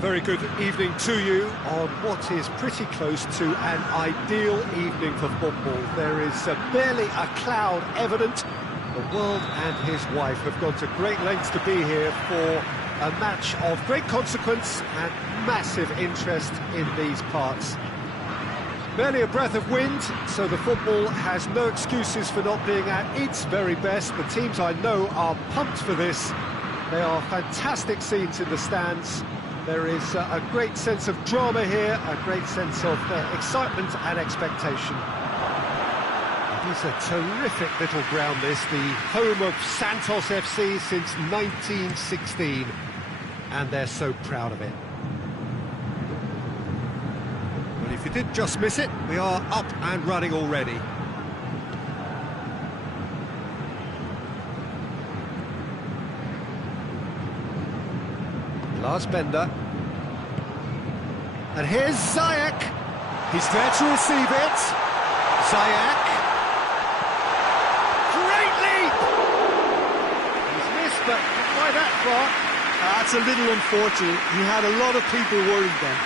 Very good evening to you on what is pretty close to an ideal evening for football. There is barely a cloud evident. The world and his wife have gone to great lengths to be here for a match of great consequence and massive interest in these parts. Barely a breath of wind, so the football has no excuses for not being at its very best. The teams I know are pumped for this. They are fantastic scenes in the stands. There is a great sense of drama here, a great sense of excitement and expectation. It is a terrific little ground, this, the home of Santos FC since 1916, and they're so proud of it. But if you did just miss it, we are up and running already. Lars Bender. And here's Ziyech. He's there to receive it. Ziyech. Great leap! He's missed, but not by that far. That's a little unfortunate. He had a lot of people worried then.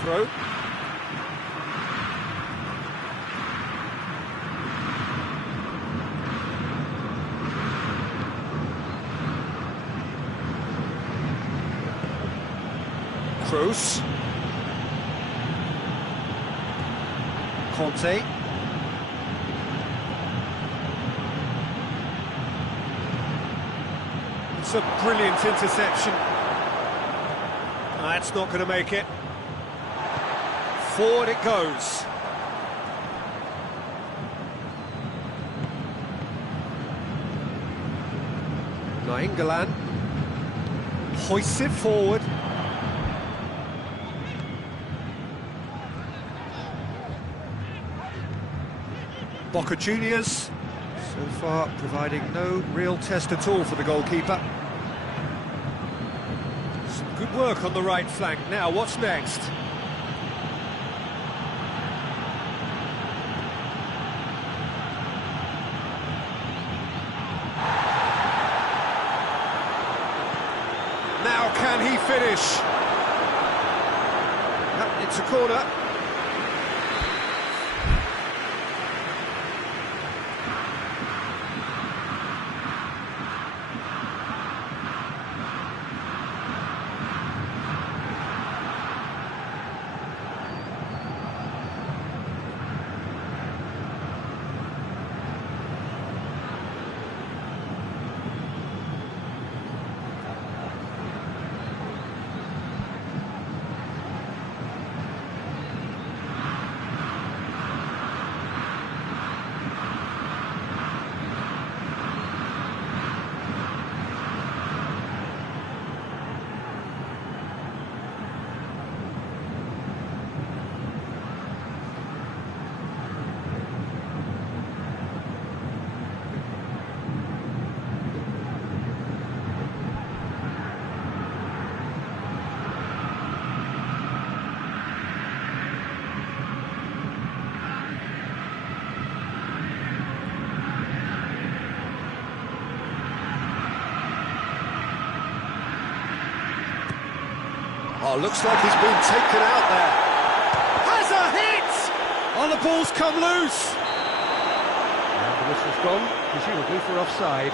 Throw. Kroos. Conte. It's a brilliant interception. That's not going to make it. Forward it goes. Nainggolan hoists it forward. Boca Juniors, so far providing no real test at all for the goalkeeper. Some good work on the right flank. Now, what's next? Now can he finish? It's a corner. Oh, looks like he's been taken out there. Has a hit! Oh, the ball's come loose. And the whistle's gone, presumably for offside.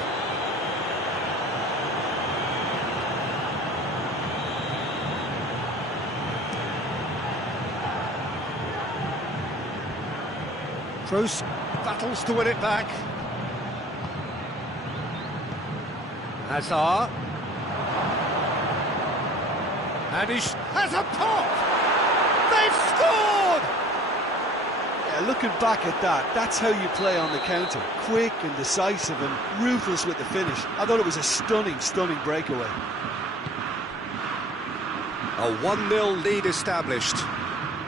Kroos battles to win it back. Hazard. And he has a pop! They've scored! Yeah, looking back at that, that's how you play on the counter. Quick and decisive and ruthless with the finish. I thought it was a stunning, stunning breakaway. A 1-0 lead established.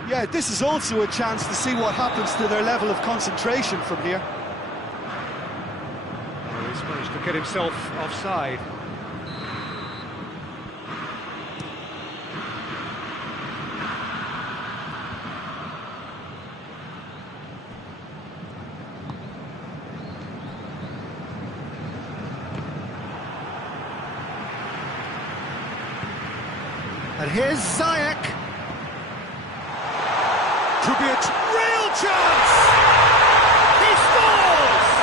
Yeah, this is also a chance to see what happens to their level of concentration from here. He's managed to get himself offside. And here's Ziyech. Could be a real chance! He scores!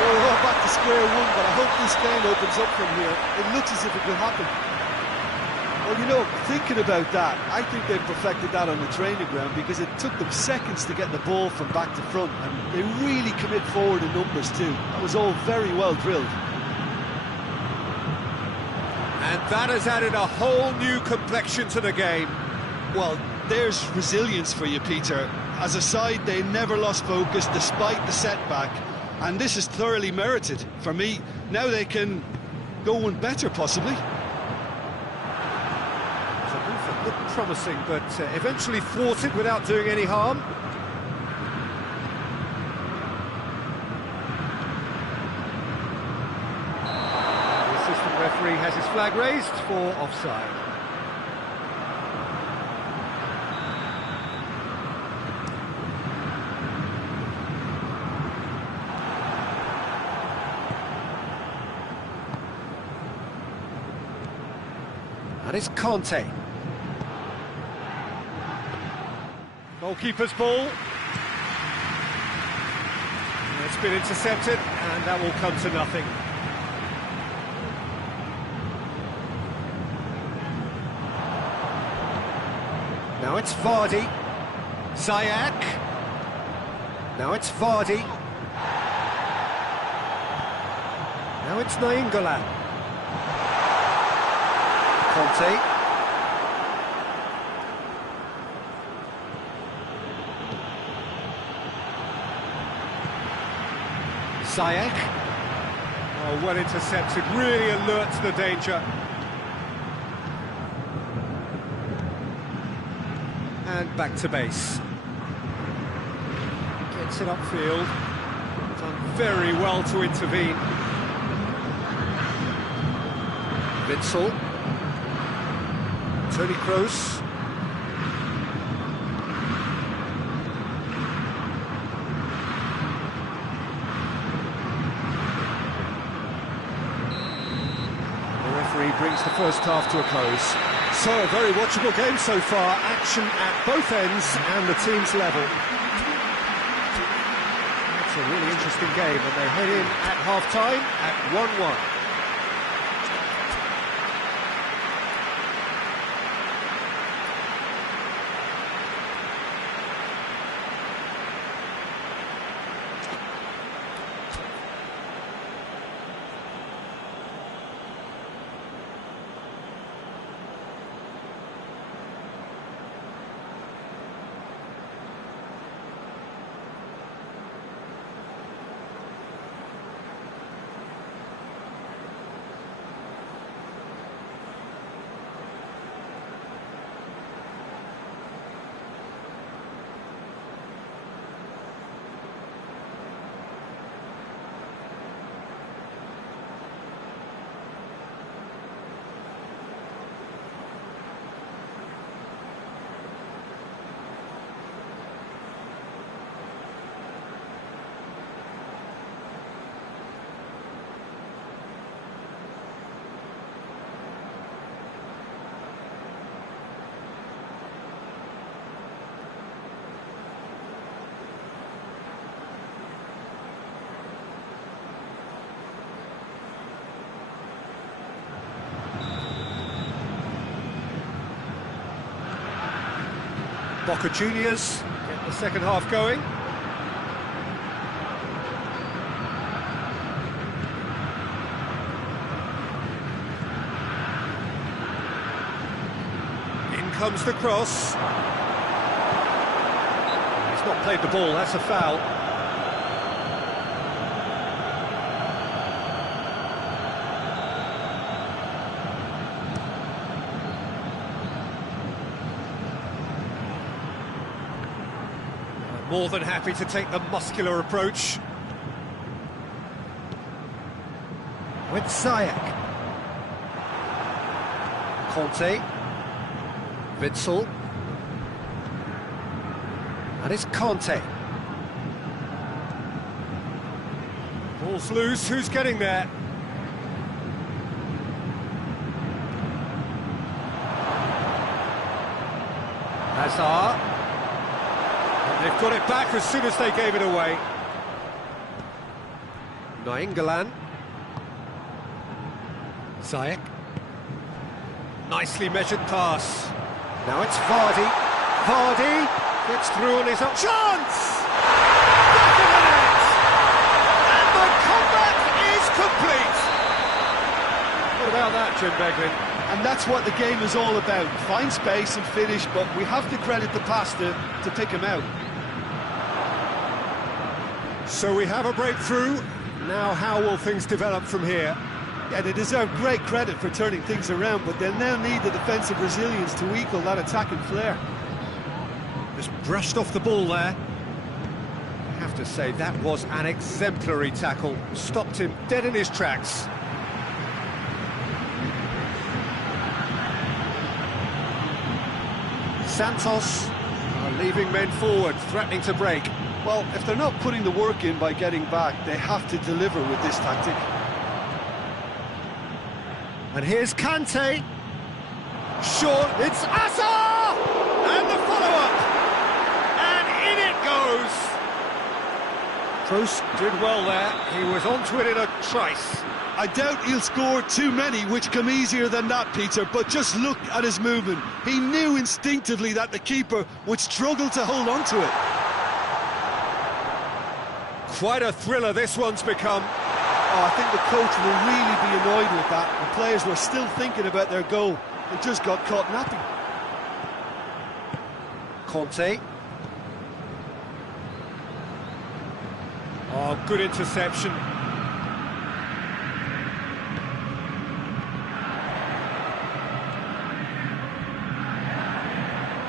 Well, we're all back to square one, but I hope this game opens up from here. It looks as if it could happen. Well, you know, thinking about that, I think they've perfected that on the training ground because it took them seconds to get the ball from back to front, and they really commit forward in numbers too. That was all very well drilled. And that has added a whole new complexion to the game. Well, there's resilience for you, Peter. As a side, they never lost focus despite the setback, and this is thoroughly merited. For me, now they can go one better, possibly. So both looked promising, but eventually thwarted without doing any harm. The referee has his flag raised for offside. And it's Conte. Goalkeeper's ball. It's been intercepted, and that will come to nothing. Now it's Vardy. Ziyech. Now it's Vardy. Now it's Nainggolan. Conte. Ziyech. Oh, well intercepted, really alert to the danger. And back to base. Gets it upfield. Done very well to intervene. Witsel. Toni Kroos. The referee brings the first half to a close. So, a very watchable game so far, action at both ends and the team's level. That's a really interesting game, and they head in at half-time at 1-1. Boca Juniors get the second half going. In comes the cross. He's not played the ball, that's a foul. More than happy to take the muscular approach. with Ziyech. Conte. Witsel. And it's Conte. Ball's loose, who's getting there? Hazard. And they've got it back as soon as they gave it away. Nainggolan. Ziyech. Nicely measured pass. Now it's Vardy. Vardy gets through on his own. Chance! Back of the net! And the comeback is complete! What about that, Jim Beglin? And that's what the game is all about. Find space and finish, but we have to credit the passer to pick him out. So we have a breakthrough. Now how will things develop from here? Yeah, they deserve great credit for turning things around, but they'll now need the defensive resilience to equal that attacking flair. Just brushed off the ball there. I have to say, that was an exemplary tackle. Stopped him dead in his tracks. Santos are leaving men forward, threatening to break. Well, if they're not putting the work in by getting back, they have to deliver with this tactic. And here's Kante. Short, it's Asa! And the follow-up! And in it goes! Kroos did well there. He was onto it in a trice. I doubt he'll score too many, which come easier than that, Peter, but just look at his movement. He knew instinctively that the keeper would struggle to hold on to it. Quite a thriller this one's become. Oh, I think the coach will really be annoyed with that. The players were still thinking about their goal. They just got caught napping. Conte. Oh, good interception.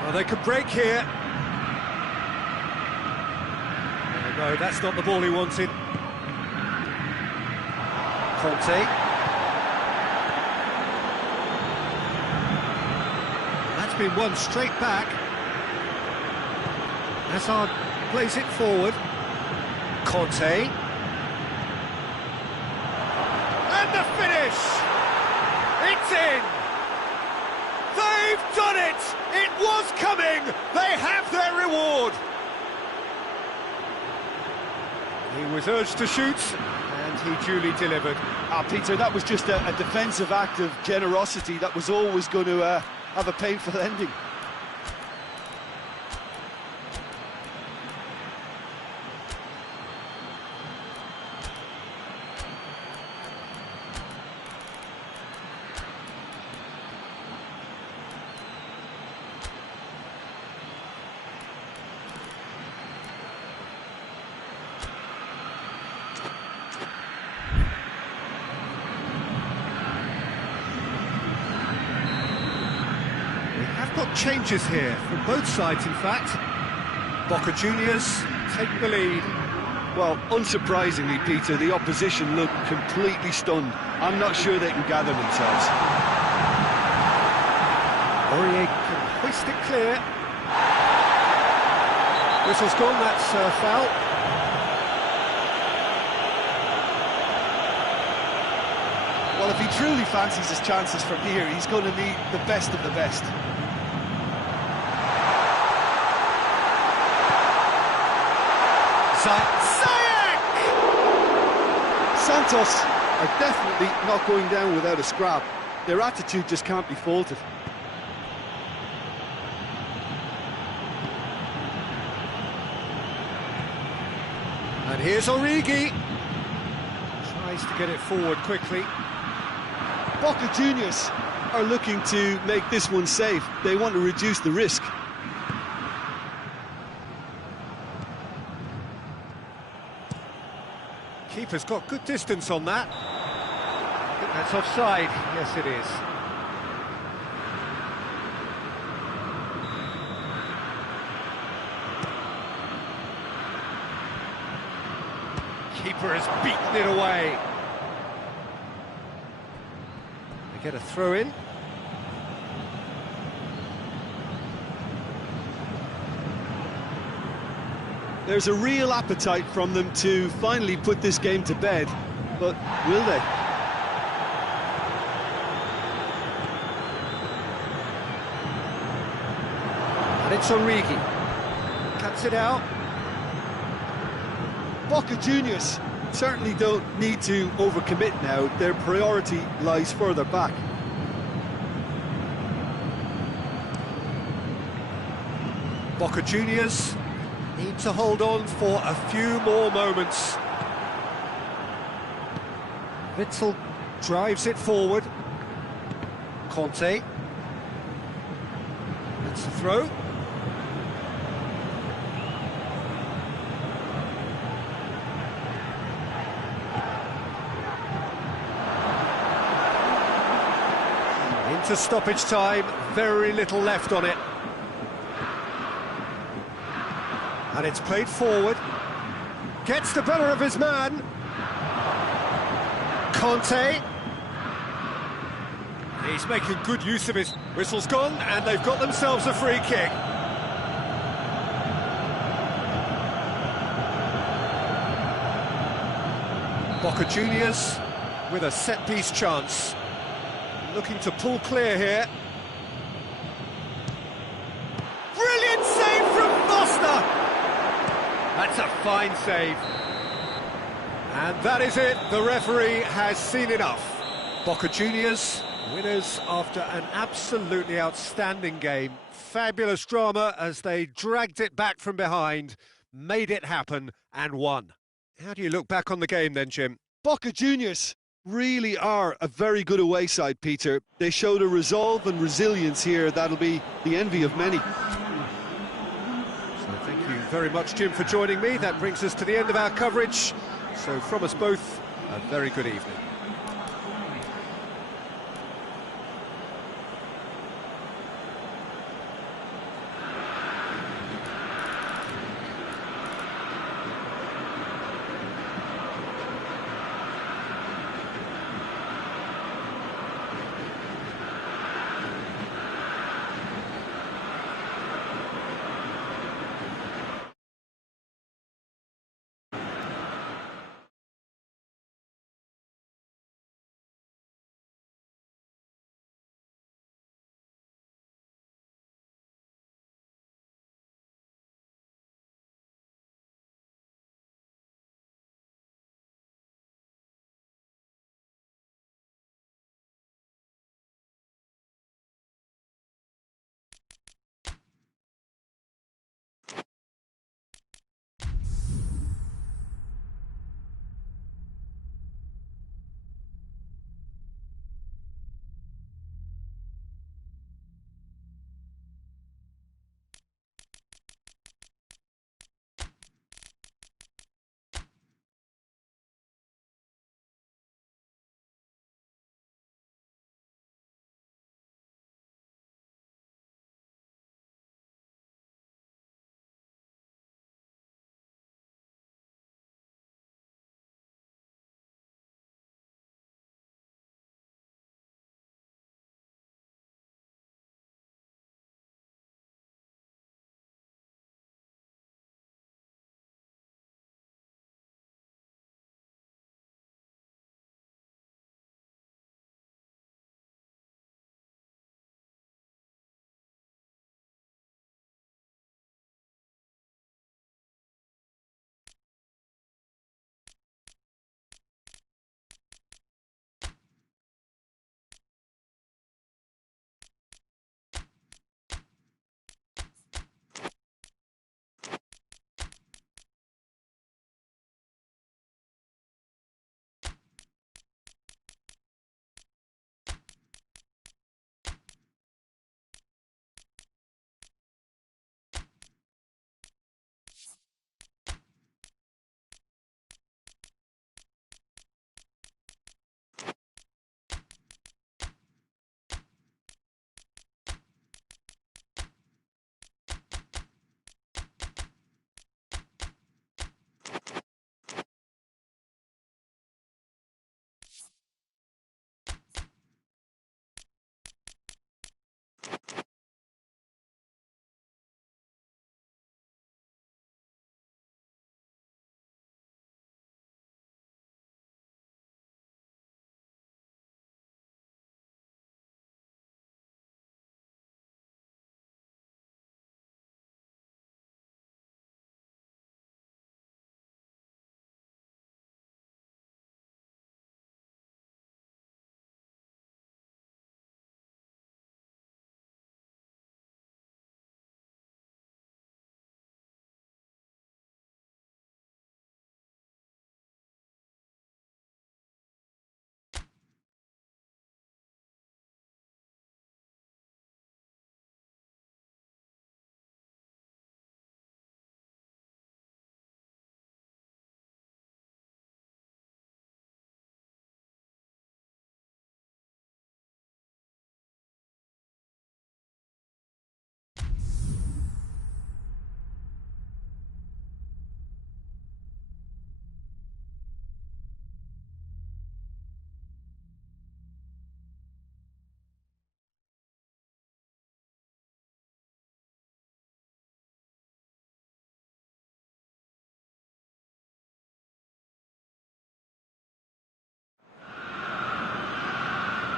Oh, they could break here. No, that's not the ball he wanted. Conte. That's been won straight back. Hazard plays it forward. Conte. And the finish! It's in! They've done it! It was coming! They have their reward! He was urged to shoot, and he duly delivered. Peter, that was just a defensive act of generosity that was always going to have a painful ending. Got changes here from both sides, in fact. Boca Juniors take the lead. Well, unsurprisingly, Peter, the opposition look completely stunned. I'm not sure they can gather themselves. Aurier can hoist it clear. Whistle's gone, that's foul. Well, if he truly fancies his chances from here, he's going to need the best of the best. Ziyech! Santos are definitely not going down without a scrap. Their attitude just can't be faulted. And here's Origi. Tries to get it forward quickly. Boca Juniors are looking to make this one safe. They want to reduce the risk. Keeper's got good distance on that. I think that's offside. Yes, it is. Keeper has beaten it away. get a throw in. There's a real appetite from them to finally put this game to bed, but will they? And it's Origi. Cuts it out. Boca Juniors certainly don't need to overcommit now. Their priority lies further back. Boca Juniors need to hold on for a few more moments. Witzel drives it forward. Conte. That's the throw. Into stoppage time, very little left on it. And it's played forward. Gets the better of his man. Conte. He's making good use of his... Whistle's gone, and they've got themselves a free kick. Boca Juniors with a set-piece chance. Looking to pull clear here. Brilliant save from Foster! That's a fine save. And that is it. The referee has seen enough. Boca Juniors, winners after an absolutely outstanding game. Fabulous drama as they dragged it back from behind, made it happen and won. How do you look back on the game then, Jim? Boca Juniors really are a very good away side, Peter. They showed a resolve and resilience here that'll be the envy of many. So thank you very much, Jim, for joining me. That brings us to the end of our coverage. So from us both, a very good evening.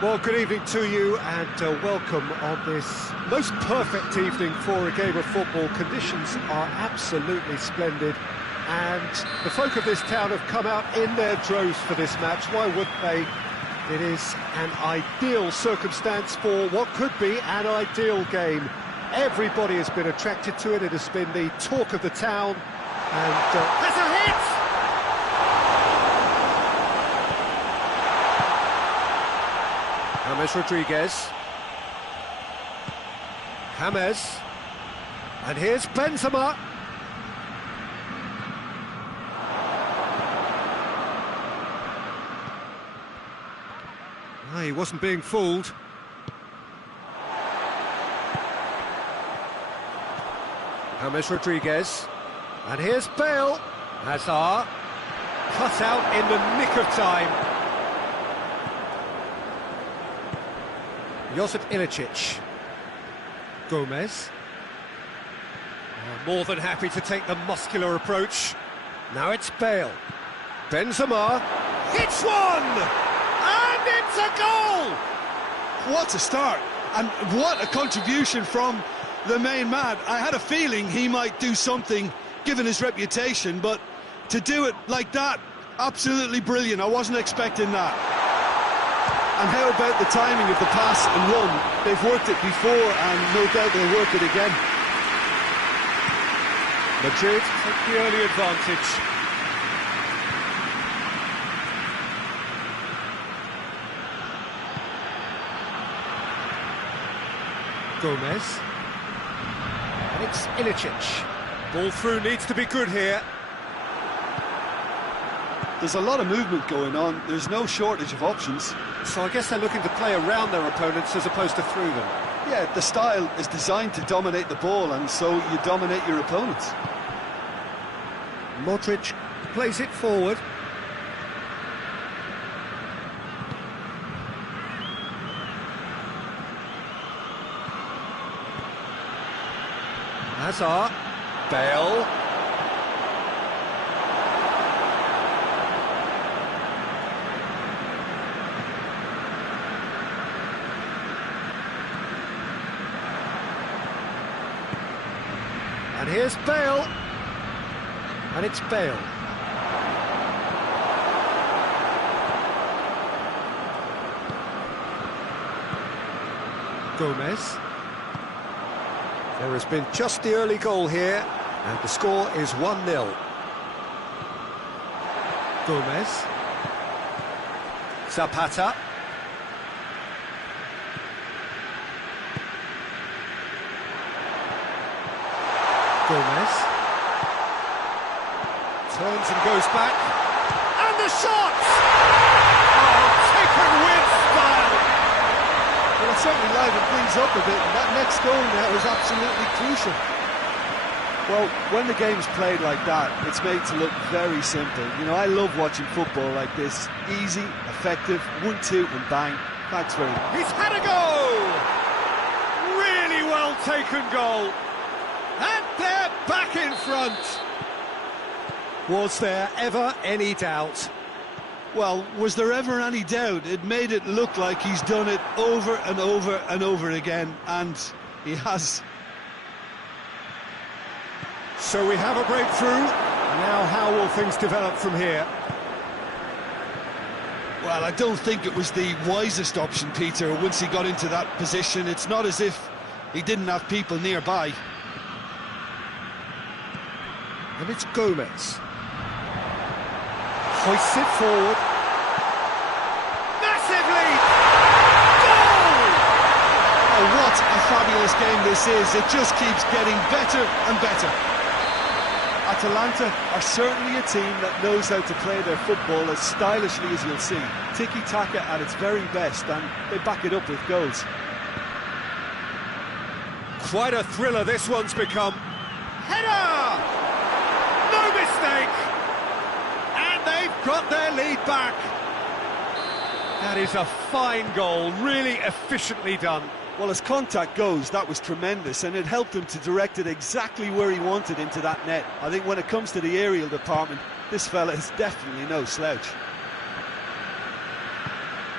Well, good evening to you and welcome on this most perfect evening for a game of football. Conditions are absolutely splendid and the folk of this town have come out in their droves for this match. Why wouldn't they? It is an ideal circumstance for what could be an ideal game. Everybody has been attracted to it. It has been the talk of the town and has a hit! James Rodriguez. James. And here's Benzema. He wasn't being fooled. James Rodriguez. And here's Bale. Hazard. Cut out in the nick of time. Josip Ilicic. Gomez. More than happy to take the muscular approach. Now it's Bale. Benzema. Hits one! And it's a goal! What a start! And what a contribution from the main man. I had a feeling he might do something, given his reputation, but to do it like that, absolutely brilliant. I wasn't expecting that. And how about the timing of the pass and run? They've worked it before and no doubt they'll work it again. Madrid take the early advantage. Gomez. And it's Ilicic. Ball through needs to be good here. There's a lot of movement going on. There's no shortage of options. So I guess they're looking to play around their opponents as opposed to through them. Yeah, the style is designed to dominate the ball, and so you dominate your opponents. Modric plays it forward. Hazard. Bale. And here's Bale. And it's Bale. Gomez. There has been just the early goal here, and the score is 1-0. Gomez. Zapata. Gomez. Turns and goes back. And the shot! Oh, taken with style! Well, it certainly livened things up a bit, and that next goal now is absolutely crucial. Well, when the game's played like that, it's made to look very simple. You know, I love watching football like this. Easy, effective, 1-2 and bang. Thanks very much. He's had a goal! Really well taken goal. And they're back in front. Was there ever any doubt? Well, was there ever any doubt? It made it look like he's done it over and over and over again, and he has. So we have a breakthrough. Now how will things develop from here? Well, I don't think it was the wisest option, Peter, once he got into that position. It's not as if he didn't have people nearby. And it's Gomez. Hoists it forward. Massive lead! Goal! Oh, what a fabulous game this is. It just keeps getting better and better. Atalanta are certainly a team that knows how to play their football as stylishly as you'll see. Tiki-taka at its very best, and they back it up with goals. Quite a thriller this one's become. Header! No mistake! And they've got their lead back. That is a fine goal, really efficiently done. Well, as contact goes, that was tremendous, and it helped him to direct it exactly where he wanted into that net. I think when it comes to the aerial department, this fella is definitely no slouch.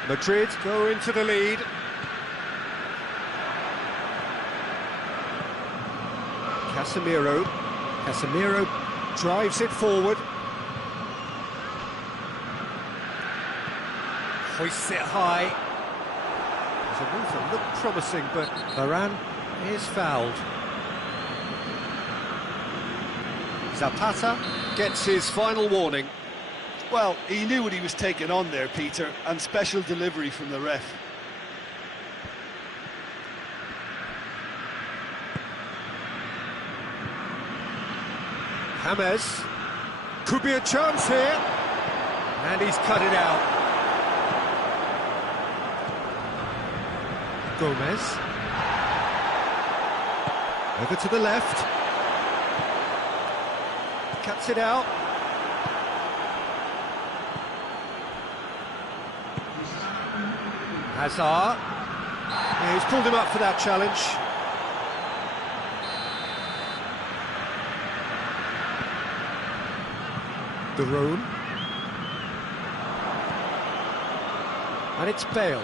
Madrid go into the lead. Casemiro drives it forward. Hoists it high. There's a move that looked promising, but Varane is fouled. Zapata gets his final warning. Well, he knew what he was taking on there, Peter, and special delivery from the ref. James, could be a chance here, and he's cut it out. Gomez, over to the left, cuts it out. Hazard, yeah, he's pulled him up for that challenge. De Roon. And it's Bale.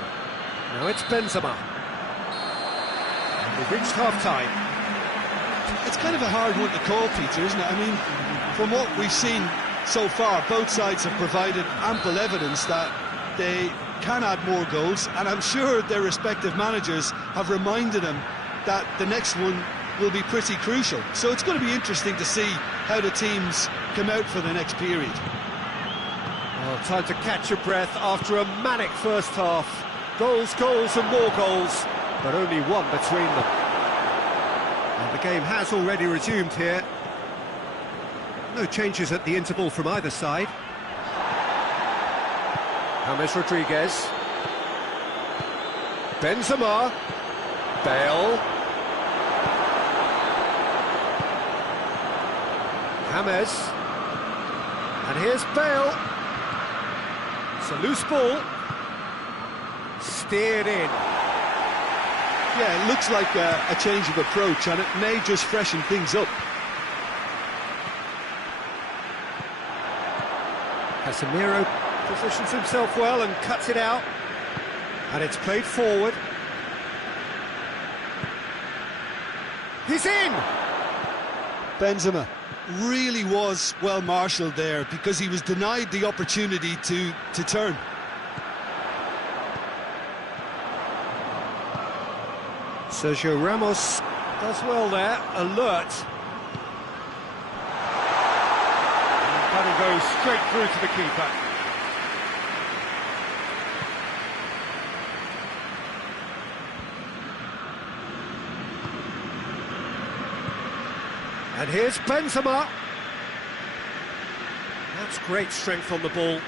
Now it's Benzema. And we've reached half-time. It's kind of a hard one to call, Peter, isn't it? I mean, from what we've seen so far, both sides have provided ample evidence that they can add more goals, and I'm sure their respective managers have reminded them that the next one will be pretty crucial. So it's going to be interesting to see how the teams come out for the next period. Oh, time to catch your breath after a manic first half. Goals, goals and more goals, but only one between them. And the game has already resumed here. No changes at the interval from either side. James Rodriguez. Benzema. Bale. James. And here's Bale. It's a loose ball. Steered in. Yeah, it looks like a change of approach, and it may just freshen things up. Casemiro positions himself well and cuts it out. And it's played forward. He's in! Benzema really was well marshalled there because he was denied the opportunity to turn. Sergio Ramos does well there, alert. And that'll go straight through to the keeper. And here's Benzema. That's great strength on the ball.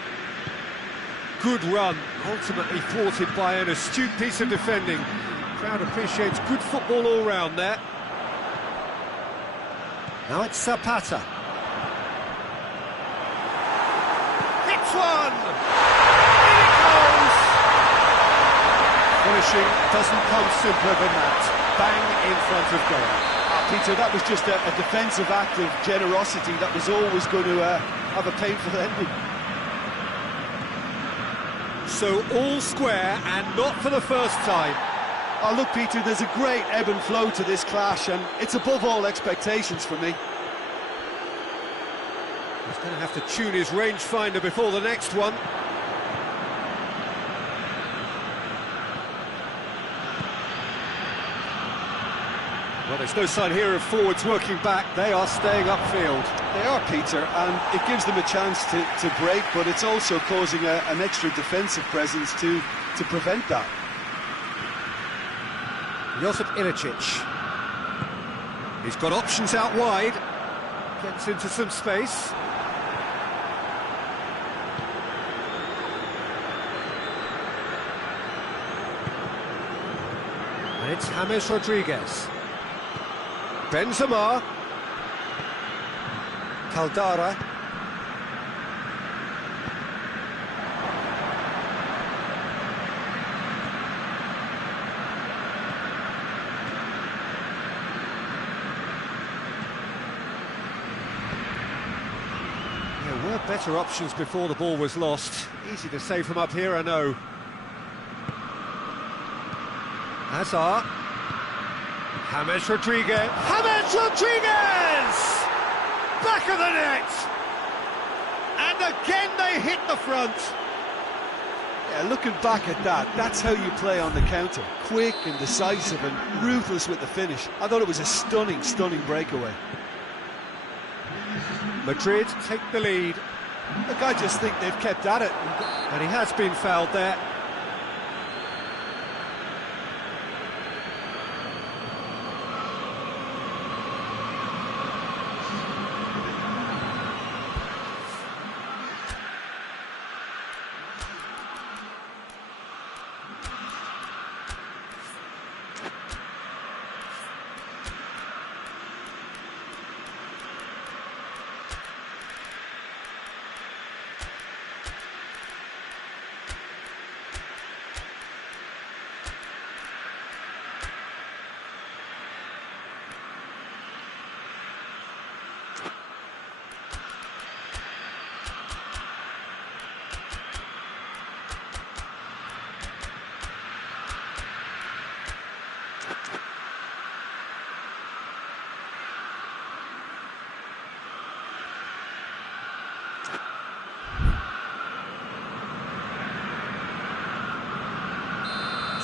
Good run, ultimately thwarted by an astute piece of defending. Crowd appreciates good football all round there. Now it's Zapata. Hits one! In it goes! Finishing doesn't come simpler than that. Bang in front of goal. Peter, that was just a defensive act of generosity that was always going to have a painful ending. So all square, and not for the first time. Oh, look, Peter, there's a great ebb and flow to this clash, and it's above all expectations for me. He's going to have to tune his rangefinder before the next one. Well, there's no sign here of forwards working back. They are staying upfield. They are, Peter, and it gives them a chance to break, but it's also causing an extra defensive presence to prevent that. Josip Ilicic. He's got options out wide. Gets into some space. And it's James Rodriguez. Benzema. Caldara. There were better options before the ball was lost. Easy to say from up here, I know. Hazard. James Rodriguez. James Rodriguez! Back of the net! And again they hit the front. Yeah, looking back at that, that's how you play on the counter. Quick and decisive and ruthless with the finish. I thought it was a stunning, stunning breakaway. Madrid take the lead. Look, I just think they've kept at it. And he has been fouled there.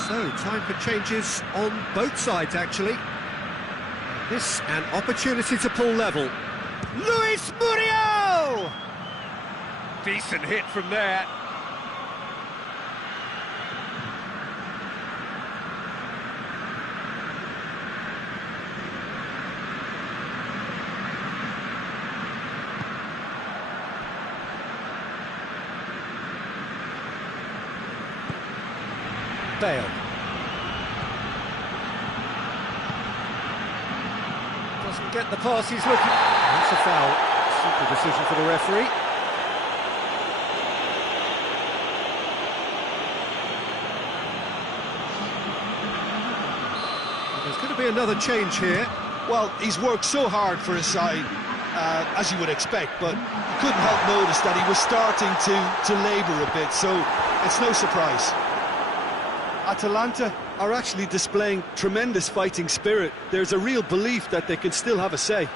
So, time for changes on both sides, actually. This, an opportunity to pull level. Luis Muriel! Decent hit from there. Bale. Doesn't get the pass he's looking. That's a foul. Simple decision for the referee. There's going to be another change here. Well, he's worked so hard for his side, as you would expect, but you couldn't help notice that he was starting to labour a bit, so it's no surprise. Atalanta are actually displaying tremendous fighting spirit. There's a real belief that they can still have a say.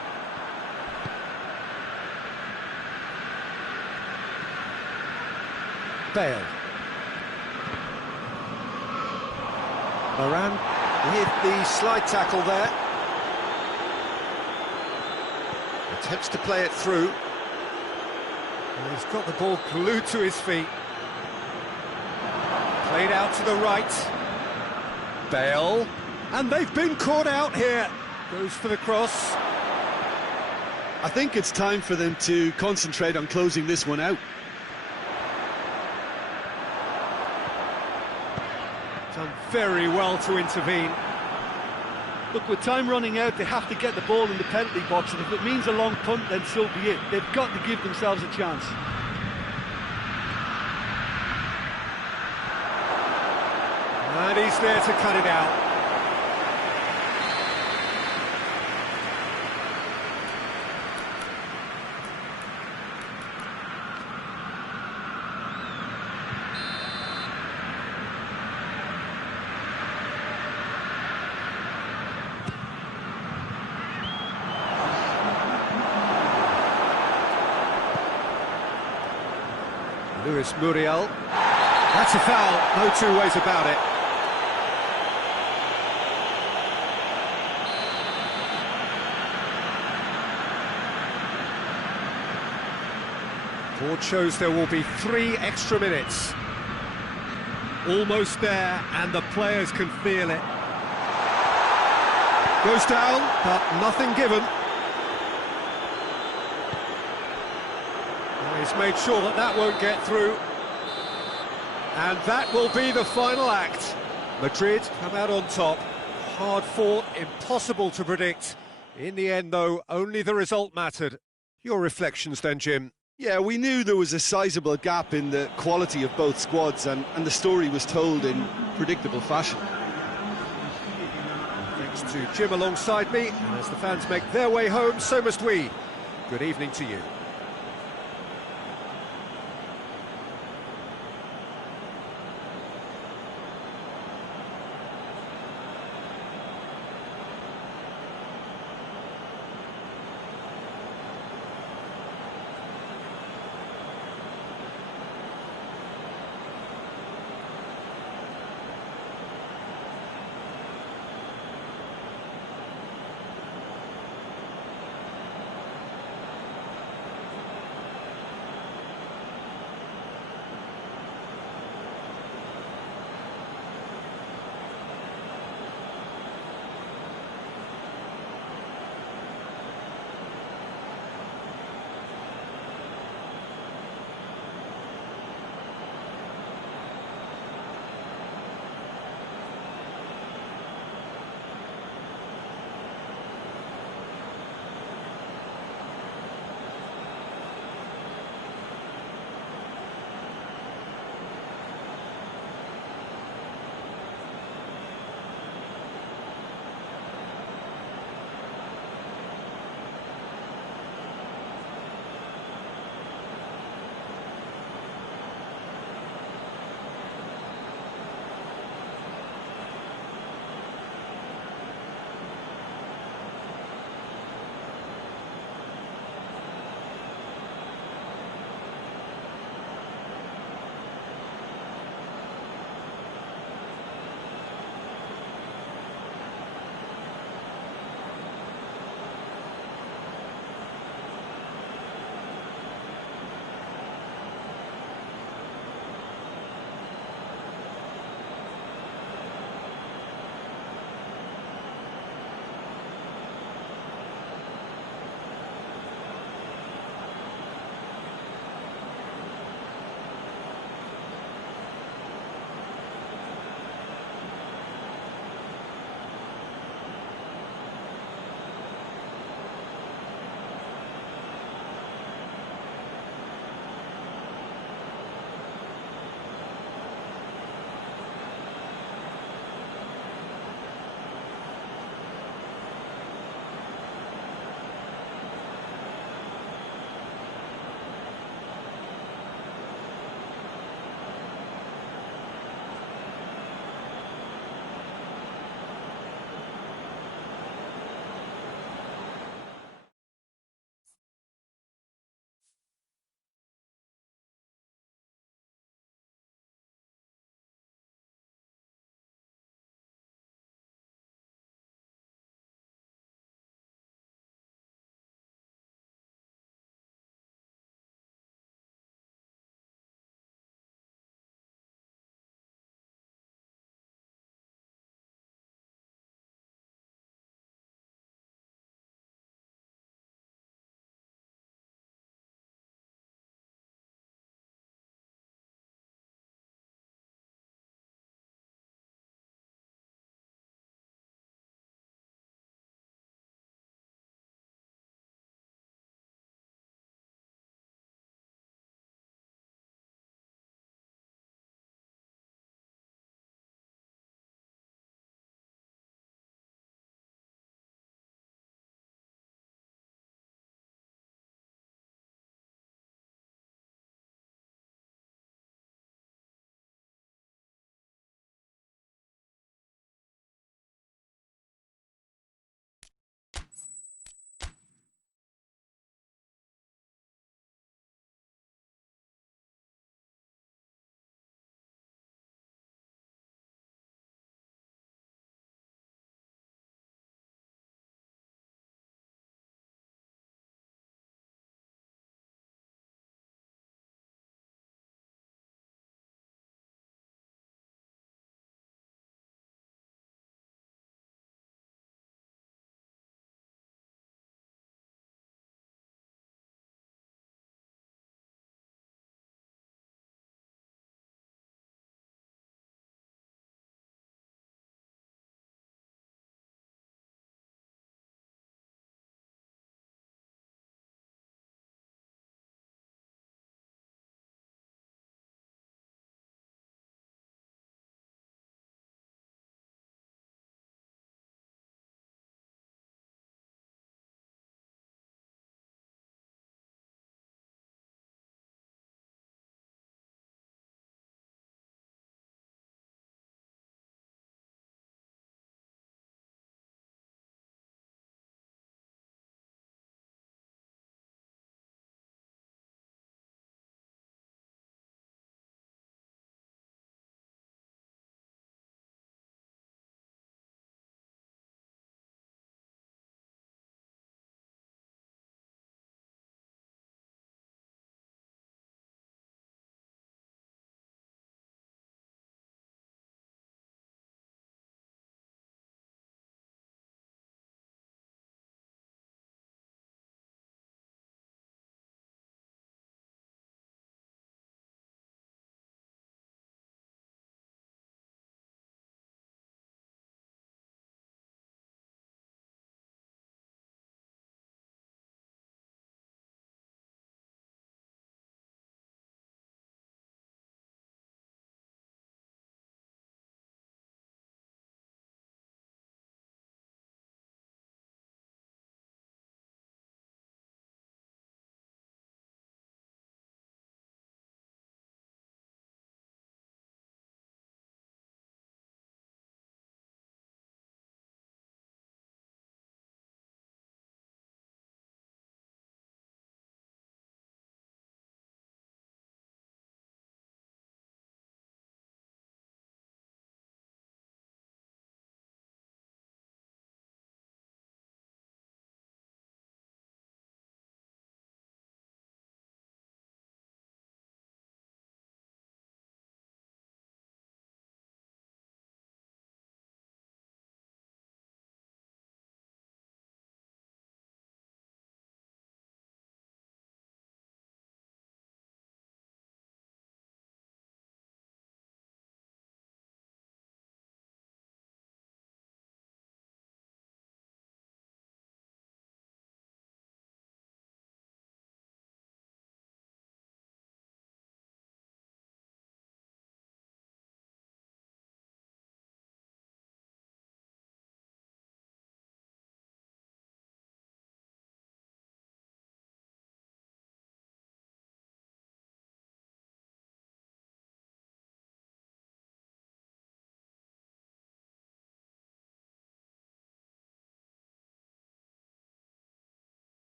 Bale. Moran hit the slide tackle there. Attempts to play it through. And he's got the ball glued to his feet. Played out to the right. Bale. And they've been caught out here. Goes for the cross. I think it's time for them to concentrate on closing this one out. Done very well to intervene. Look, with time running out, they have to get the ball in the penalty box, and if it means a long punt, then so be it. They've got to give themselves a chance. And he's there to cut it out. Luis Muriel. That's a foul, no two ways about it. Board shows there will be 3 extra minutes. Almost there, and the players can feel it. Goes down, but nothing given. He's made sure that that won't get through. And that will be the final act. Madrid come out on top. Hard fought, impossible to predict. In the end, though, only the result mattered. Your reflections then, Jim? Yeah, we knew there was a sizable gap in the quality of both squads, and the story was told in predictable fashion. Thanks to Jim alongside me, and as the fans make their way home, so must we. Good evening to you.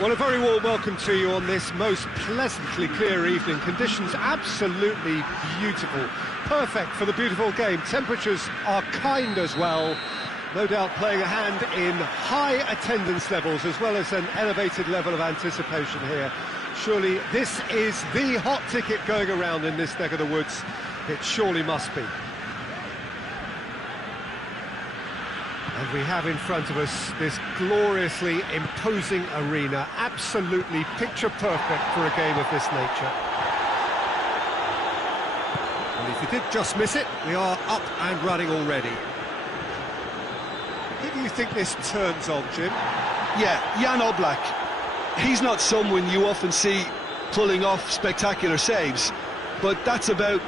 Well, a very warm welcome to you on this most pleasantly clear evening. Conditions absolutely beautiful. Perfect for the beautiful game. Temperatures are kind as well. No doubt playing a hand in high attendance levels as well as an elevated level of anticipation here. Surely this is the hot ticket going around in this neck of the woods. It surely must be. And we have in front of us this gloriously imposing arena, absolutely picture perfect for a game of this nature. Well, if you did just miss it, we are up and running already. Who do you think this turns on, Jim? Yeah, Jan Oblak. He's not someone you often see pulling off spectacular saves, but that's about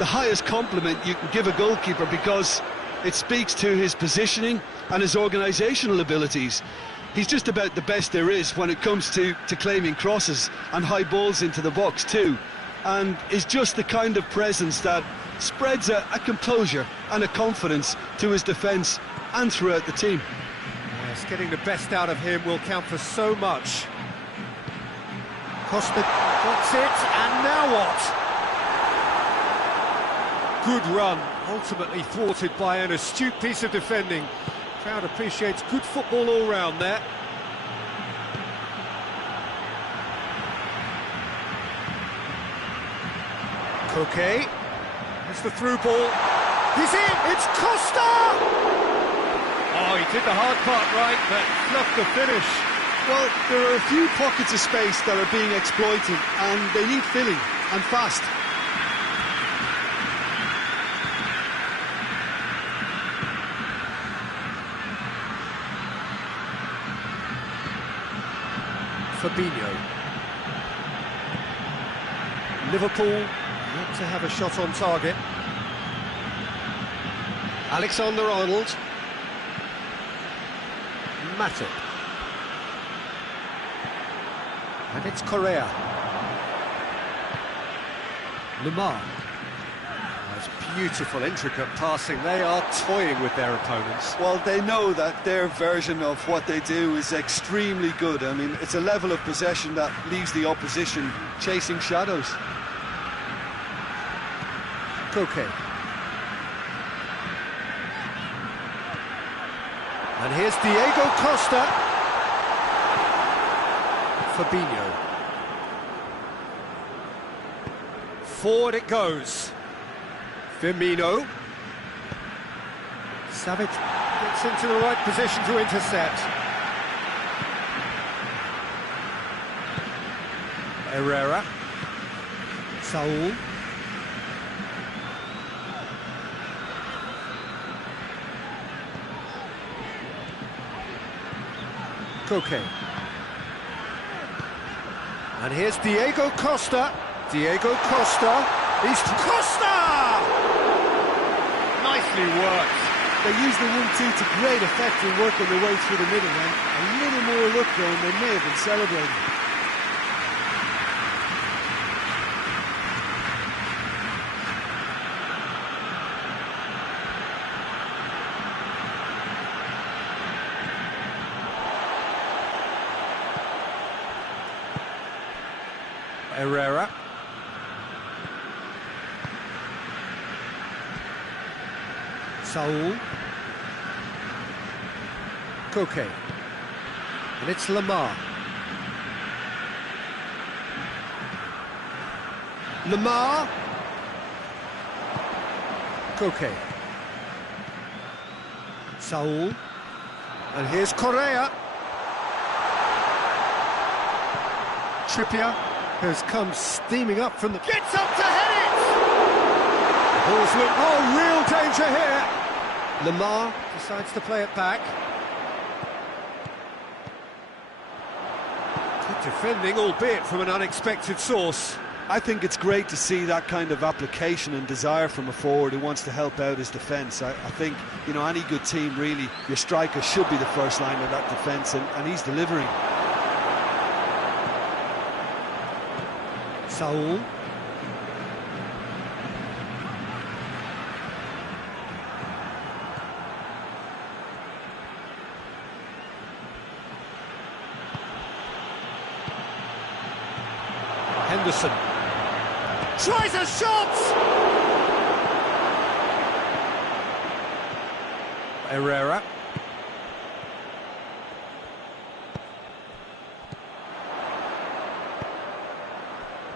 the highest compliment you can give a goalkeeper, because it speaks to his positioning and his organisational abilities. He's just about the best there is when it comes to claiming crosses and high balls into the box too, and is just the kind of presence that spreads a composure and a confidence to his defence and throughout the team. Yes, getting the best out of him will count for so much. Costa got it, and now what? Good run, ultimately thwarted by an astute piece of defending. Crowd appreciates good football all round there. Koke, it's the through ball. He's in, it's Costa! Oh, he did the hard part right, but fluffed the finish. Well, there are a few pockets of space that are being exploited, and they need filling, and fast. Fabinho. Liverpool yet to have a shot on target. Alexander-Arnold. Matip. And it's Correa. Lemar. That's beautiful, intricate passing. They are toying with their opponents. Well, they know that their version of what they do is extremely good. I mean, it's a level of possession that leaves the opposition chasing shadows. Koke. And here's Diego Costa. Fabinho. Forward it goes. Firmino. Savic gets into the right position to intercept. Herrera. Saul. Koke. And here's Diego Costa. Diego Costa. He's Costa! Nicely worked. They use the 1-2 to great effect in working their way through the middle, and a little more luck though, and they may have been celebrating. Herrera. Saul. Koke. And it's Lemar. Lemar. Koke. Saul. And here's Correa. Trippier has come steaming up from the... Gets up to head it! Ball's look... Oh, real danger here! Lemar decides to play it back. Good defending, albeit from an unexpected source. I think it's great to see that kind of application and desire from a forward who wants to help out his defence. I think, you know, any good team, really, your striker should be the first line of that defence, and he's delivering. Saul. Henderson tries a shot! Herrera.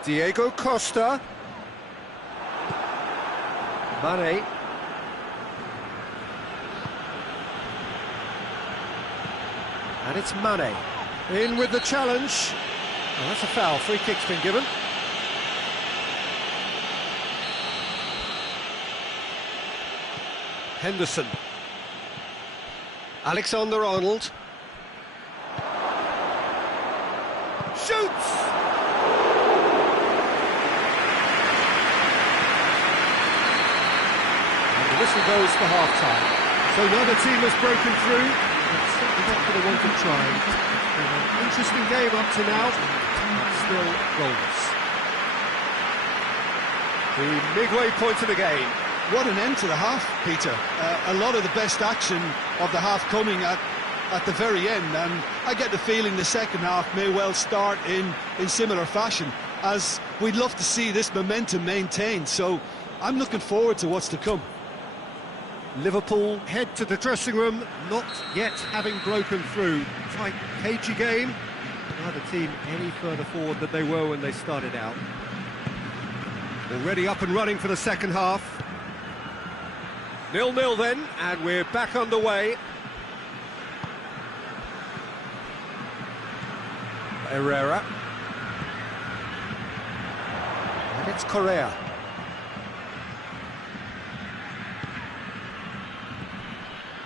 Diego Costa. Mane. And it's Mane. In with the challenge. Oh, that's a foul. Free kick's been given. Henderson. Alexander-Arnold. Shoots! And the whistle goes for half-time. So neither team has broken through. It's certainly not for the want of trying. An interesting game up to now, but still goalless. The midway point of the game. What an end to the half, Peter. A lot of the best action of the half coming at the very end, and I get the feeling the second half may well start in similar fashion, as we'd love to see this momentum maintained, so I'm looking forward to what's to come. Liverpool head to the dressing room, not yet having broken through. Tight, cagey game. Neither team any further forward than they were when they started out. Already up and running for the second half. 0-0 then, and we're back underway. Herrera. And it's Correa.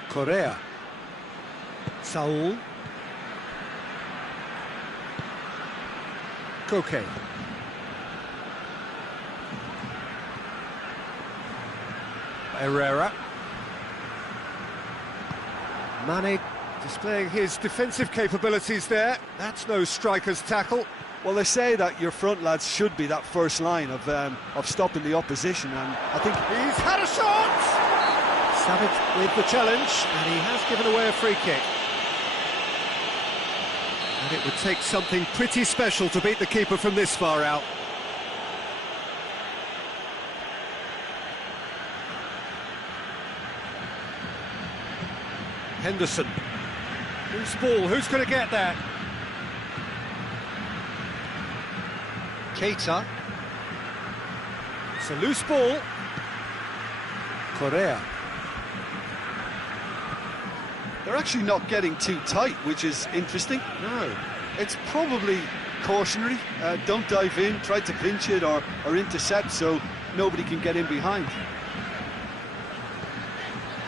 Correa. Saul. Koke. Herrera. Mane displaying his defensive capabilities there. That's no striker's tackle. Well, they say that your front lads should be that first line of stopping the opposition, and I think he's had a shot! Savage with the challenge, and he has given away a free kick. And it would take something pretty special to beat the keeper from this far out. Henderson. Loose ball, who's going to get that? Keita. It's a loose ball. Correa. they're actually not getting too tight, which is interesting. No. It's probably cautionary. Don't dive in, try to pinch it or intercept so nobody can get in behind.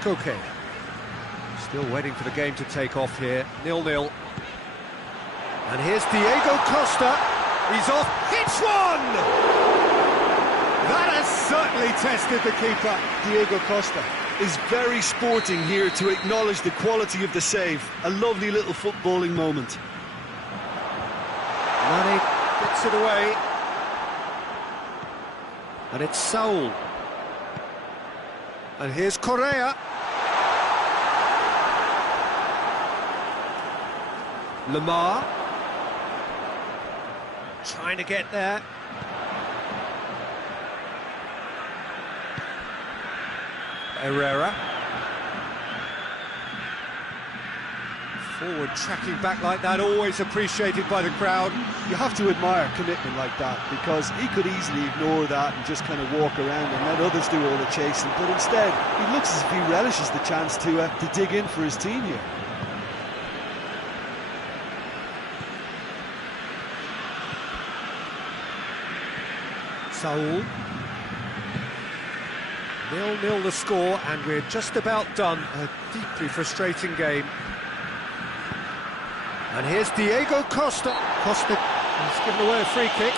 Koke. Still waiting for the game to take off here. 0-0. And here's Diego Costa. He's off. Hits one! That has certainly tested the keeper. Diego Costa is very sporting here to acknowledge the quality of the save. A lovely little footballing moment. Mane gets it away. And it's Saul. And here's Correa. Lamar. Trying to get there. Herrera. Forward tracking back like that, always appreciated by the crowd. You have to admire commitment like that, because he could easily ignore that and just kind of walk around and let others do all the chasing, but instead he looks as if he relishes the chance to dig in for his team here. Saul. 0-0 the score, and we're just about done. A deeply frustrating game. And here's Diego Costa. Costa has given away a free kick.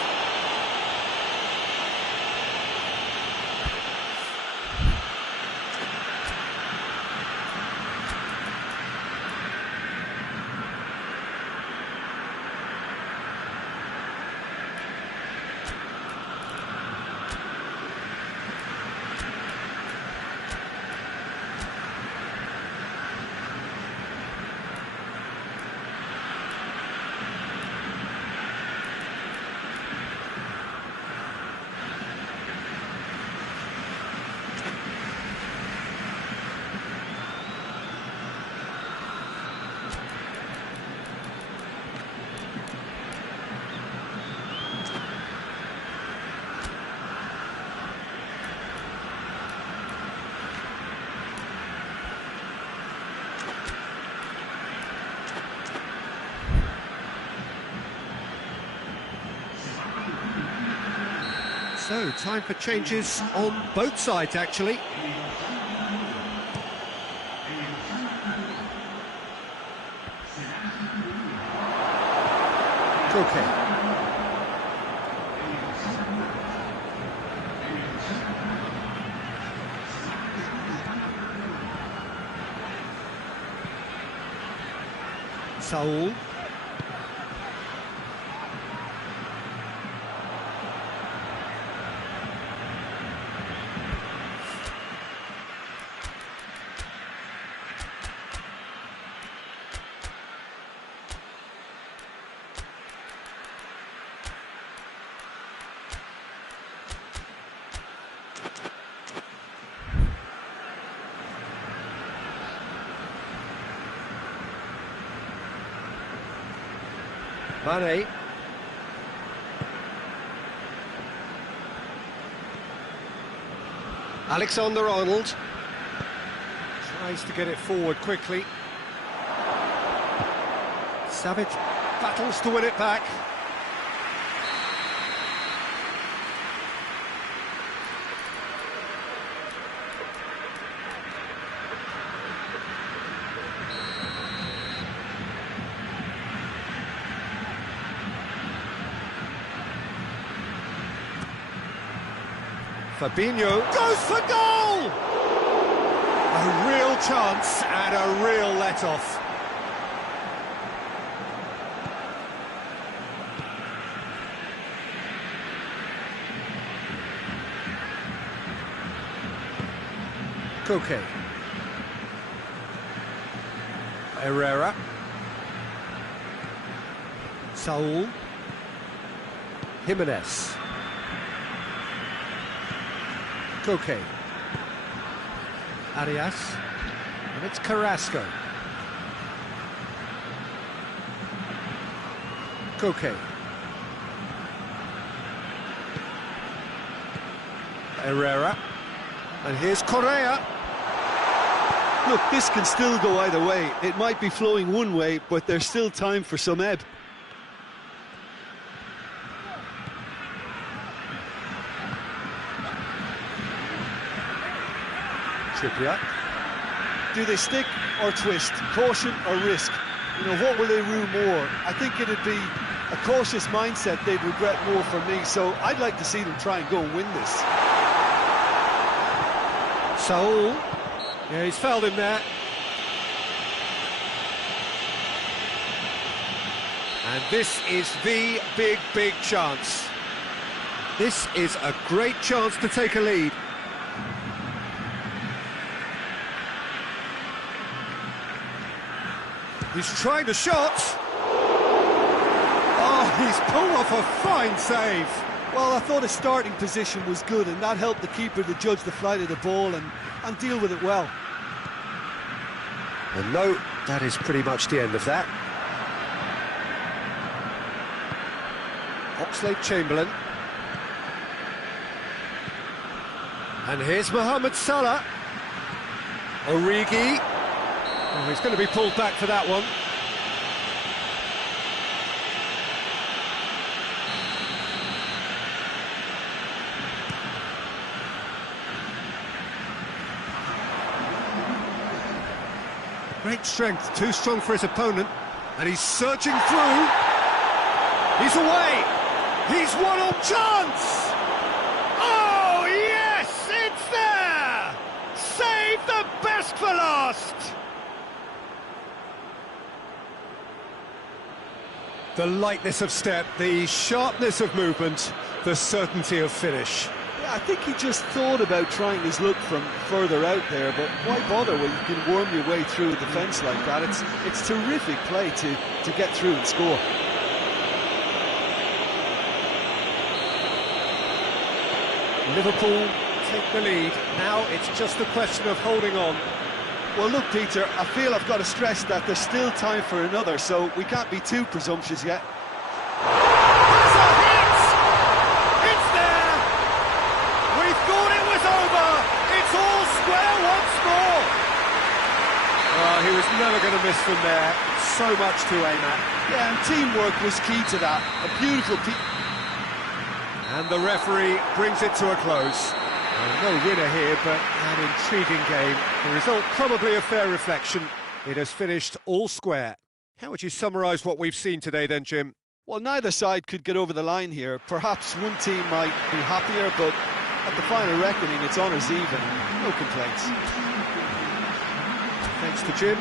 So, time for changes on both sides, actually. Okay. Saul. Mane. Alexander-Arnold tries to get it forward quickly. Savage battles to win it back. Fabinho goes for goal! A real chance and a real let-off. Koke. Herrera. Saul. Jimenez. Koke. Arias. And it's Carrasco. Koke. Herrera. And here's Correa. Look, this can still go either way. It might be flowing one way, but there's still time for some ebb. Trippier. Do they stick or twist? Caution or risk? You know, what will they rue more? I think it'd be a cautious mindset they'd regret more for me, so I'd like to see them try and go and win this. Saul. Yeah, he's fouled him there. And this is the big chance. This is a great chance to take a lead. He's trying the shot. Oh, he's pulled off a fine save. Well, I thought his starting position was good, and that helped the keeper to judge the flight of the ball and deal with it well. And no, that is pretty much the end of that. Oxlade-Chamberlain. And here's Mohamed Salah. Origi. Oh, he's going to be pulled back for that one. Great strength, too strong for his opponent, and he's surging through. He's away. He's one-on chance. Oh yes, it's there. Save the best for last. The lightness of step, the sharpness of movement, the certainty of finish. I think he just thought about trying his luck from further out there, but why bother when you can worm your way through a defence like that? It's terrific play to get through and score. Liverpool take the lead. Now it's just a question of holding on. Well, look, Peter, I feel I've got to stress that there's still time for another, so we can't be too presumptuous yet. That's a hit! It's there! We thought it was over! It's all square once more! Oh, he was never going to miss from there. So much to aim at. Yeah, and teamwork was key to that. A beautiful piece. And the referee brings it to a close. No winner here, but an intriguing game. The result probably a fair reflection. It has finished all square. How would you summarise what we've seen today then, Jim? Well, neither side could get over the line here. Perhaps one team might be happier, but at the final reckoning, it's honours even. No complaints. Thanks to Jim.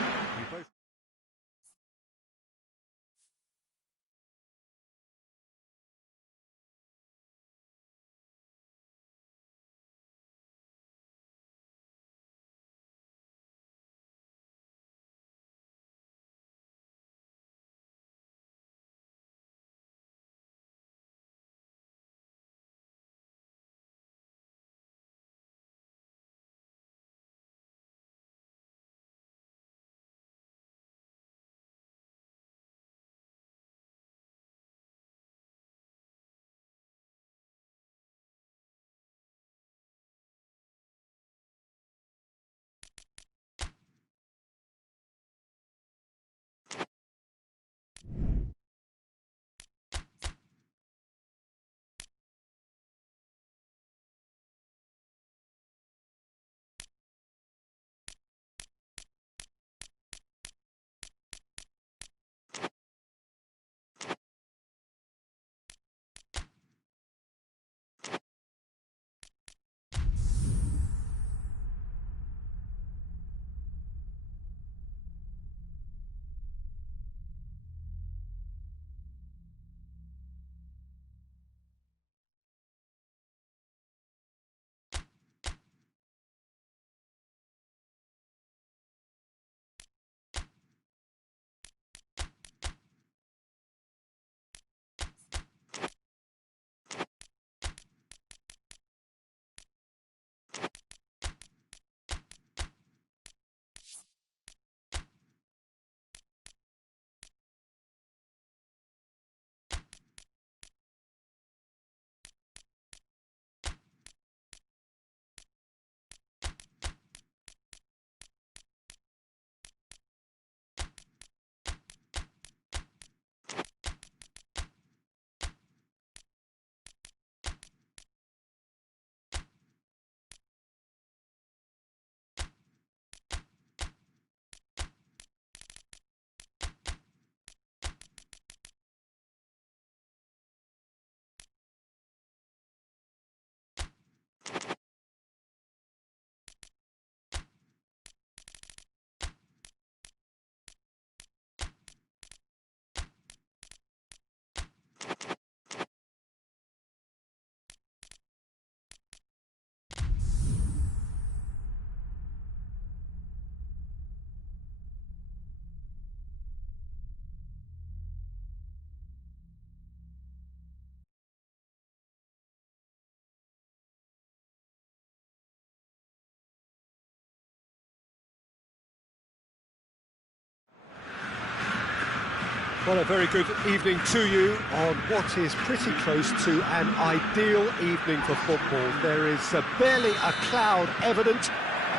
Well, a very good evening to you on what is pretty close to an ideal evening for football. There is barely a cloud evident.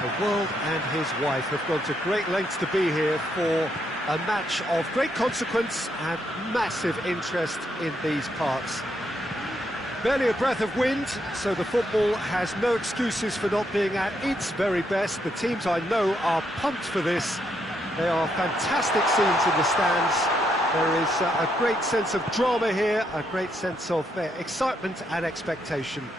The world and his wife have gone to great lengths to be here for a match of great consequence and massive interest in these parts. Barely a breath of wind, so the football has no excuses for not being at its very best. The teams I know are pumped for this. They are fantastic scenes in the stands. There is a great sense of drama here, a great sense of excitement and expectation.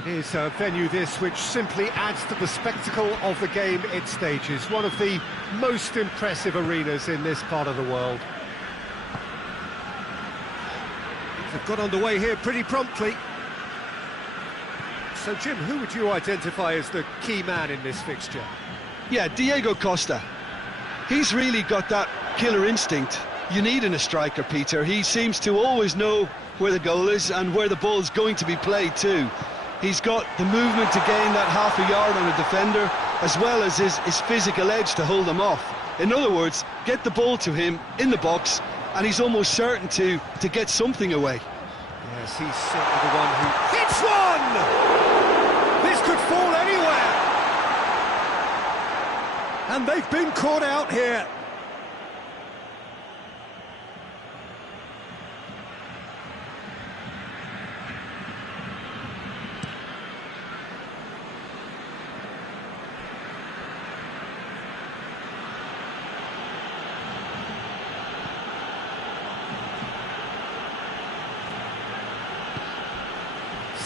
It is a venue this which simply adds to the spectacle of the game it stages. One of the most impressive arenas in this part of the world. They've got underway here pretty promptly. So, Jim, who would you identify as the key man in this fixture? Yeah, Diego Costa. He's really got that killer instinct you need in a striker, Peter. He seems to always know where the goal is and where the ball is going to be played too. He's got the movement to gain that half a yard on a defender, as well as his physical edge to hold them off. In other words, get the ball to him in the box, and he's almost certain to get something away. Yes, he's certainly the one who hits one! This could fall anywhere! And they've been caught out here.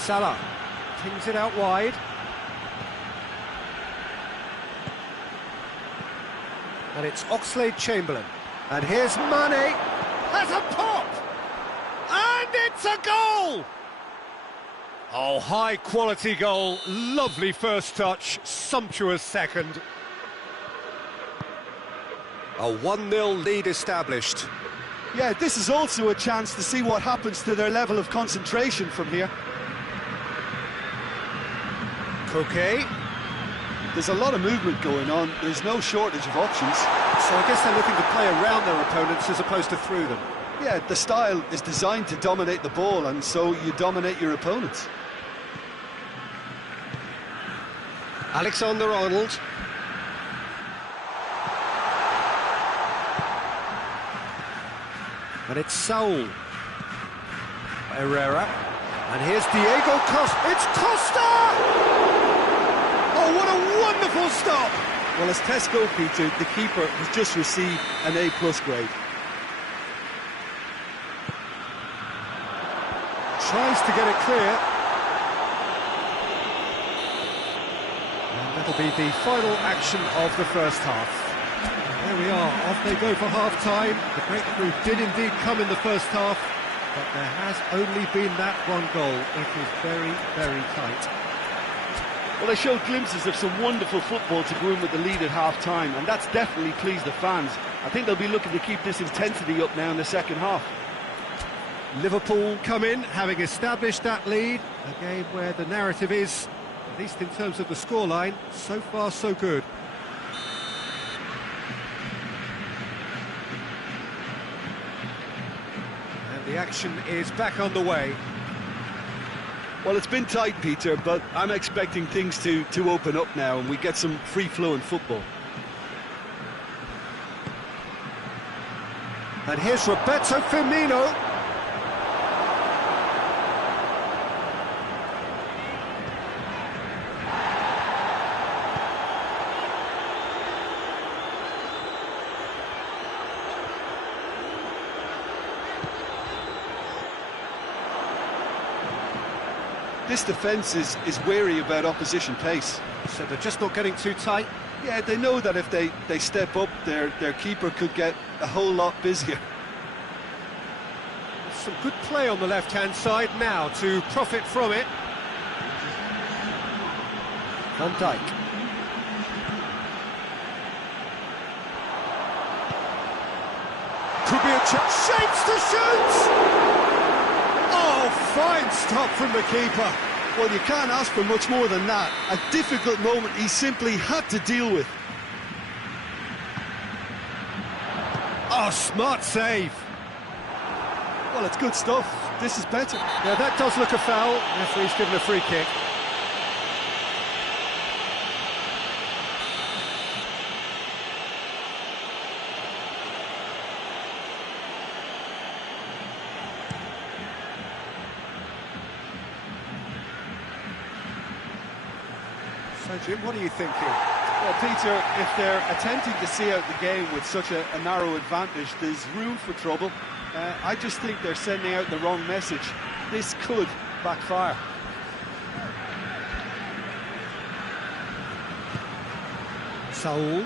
Salah pings it out wide. And it's Oxlade-Chamberlain. And here's Mane. Has a pop! And it's a goal! Oh, high-quality goal. Lovely first touch. Sumptuous second. A 1-0 lead established. Yeah, this is also a chance to see what happens to their level of concentration from here. Koke. There's a lot of movement going on. There's no shortage of options. So I guess they're looking to play around their opponents as opposed to through them. Yeah, the style is designed to dominate the ball, and so you dominate your opponents. Alexander-Arnold. And it's Saul. Herrera. And here's Diego Costa. It's Costa! Oh, what a wonderful stop! Well, as tests go, Peter, the keeper has just received an A+ grade. Tries to get it clear. And that'll be the final action of the first half. There we are, off they go for half-time. The breakthrough did indeed come in the first half, but there has only been that one goal. It is very, very tight. Well, they showed glimpses of some wonderful football to go in with the lead at half-time, and that's definitely pleased the fans. I think they'll be looking to keep this intensity up now in the second half. Liverpool come in, having established that lead. A game where the narrative is, at least in terms of the scoreline, so far so good. And the action is back underway. Well, it's been tight, Peter, but I'm expecting things to open up now and we get some free-flowing football. And here's Roberto Firmino. This defence is wary about opposition pace. So they're just not getting too tight. Yeah, they know that if they step up, their keeper could get a whole lot busier. Some good play on the left-hand side now to profit from it. Van Dijk. Could be a chance. Shapes to shoot! Oh, fine stop from the keeper. Well, you can't ask for much more than that. A difficult moment he simply had to deal with. Oh, smart save. Well, it's good stuff. This is better. Yeah, that does look a foul. Referee's given a free kick. So, Jim, what are you thinking? Well, Peter, if they're attempting to see out the game with such a narrow advantage, there's room for trouble. I just think they're sending out the wrong message. This could backfire. Saul.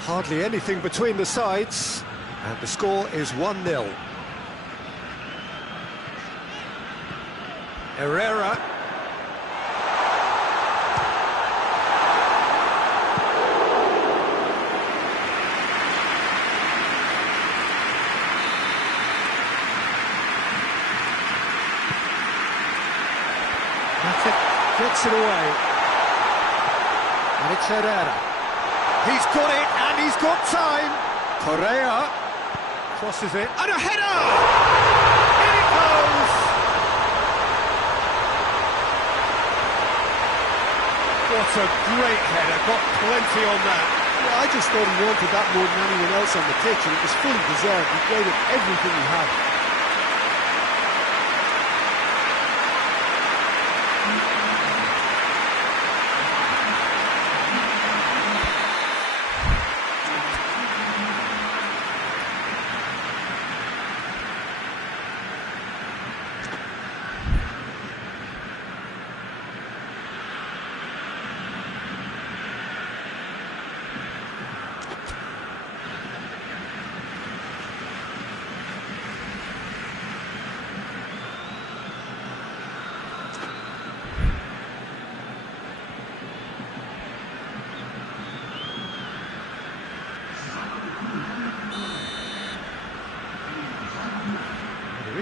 Hardly anything between the sides. And the score is 1-0. Herrera. That's it, gets it away. And it's Herrera. He's got it, and he's got time. Correa crosses it, and a header! In it goes! What a great header, got plenty on that. Yeah, I just thought he wanted that more than anyone else on the pitch, and it was fully deserved. He gave it everything he had.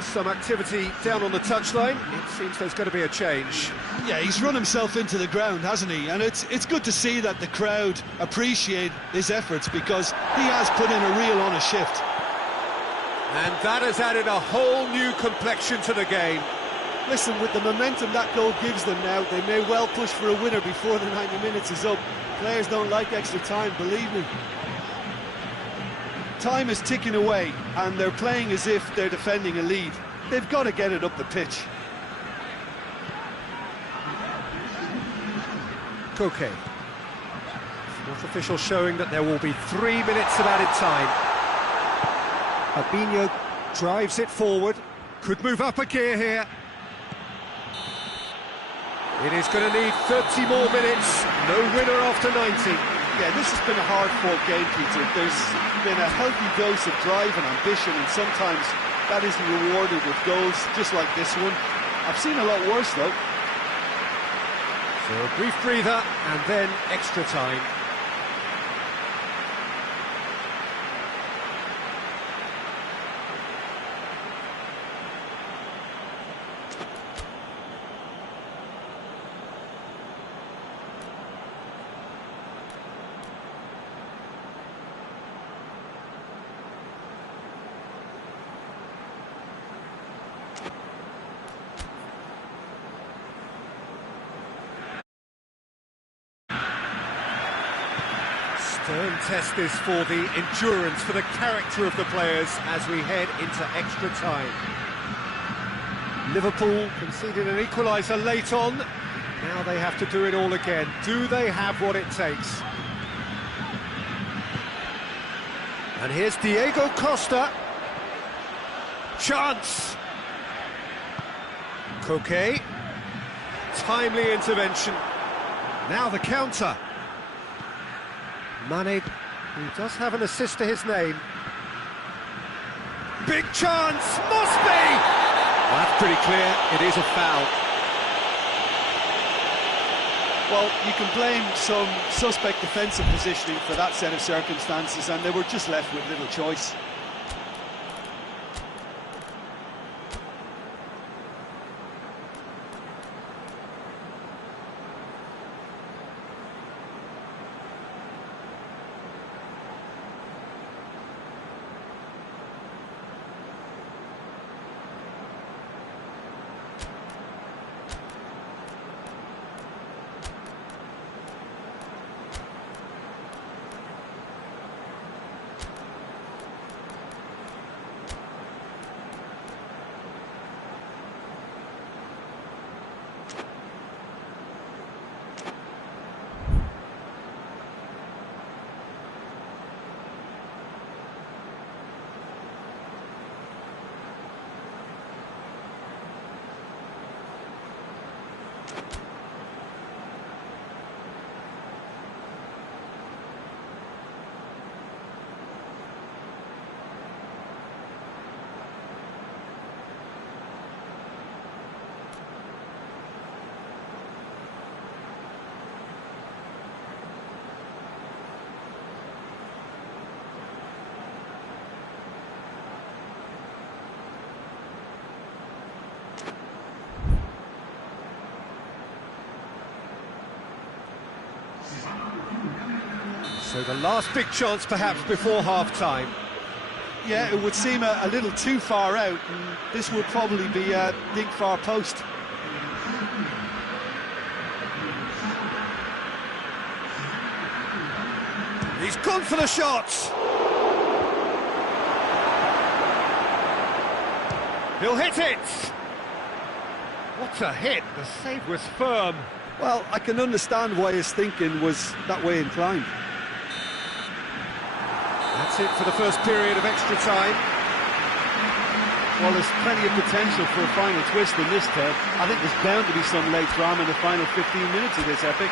There is some activity down on the touchline. It seems there's going to be a change. Yeah, he's run himself into the ground, hasn't he? And it's good to see that the crowd appreciate his efforts, because he has put in a real honest shift. And that has added a whole new complexion to the game. Listen, with the momentum that goal gives them now, they may well push for a winner before the 90 minutes is up. Players don't like extra time, believe me. Time is ticking away, and they're playing as if they're defending a lead. They've got to get it up the pitch. Koke. Fourth official showing that there will be 3 minutes of added time. Fabinho drives it forward. Could move up a gear here. It is going to need 30 more minutes. No winner after 90. Yeah, this has been a hard-fought game, Peter. There's been a healthy dose of drive and ambition, and sometimes that isn't rewarded with goals, just like this one. I've seen a lot worse, though. So a brief breather, and then extra time. Stern test this for the endurance, for the character of the players as we head into extra time. Liverpool conceded an equaliser late on. Now they have to do it all again. Do they have what it takes? And here's Diego Costa. Chance! Koke. Timely intervention. Now the counter. Mane, who does have an assist to his name. Big chance! Must be! That's pretty clear. It is a foul. Well, you can blame some suspect defensive positioning for that set of circumstances, and they were just left with little choice. So the last big chance perhaps before half-time. Yeah, it would seem a little too far out, and this will probably be a big far post. He's gone for the shot! He'll hit it! What a hit! The save was firm. Well, I can understand why his thinking was that way inclined. That's it for the first period of extra time. Well, there's plenty of potential for a final twist in this, Ted. I think there's bound to be some late drama in the final 15 minutes of this epic.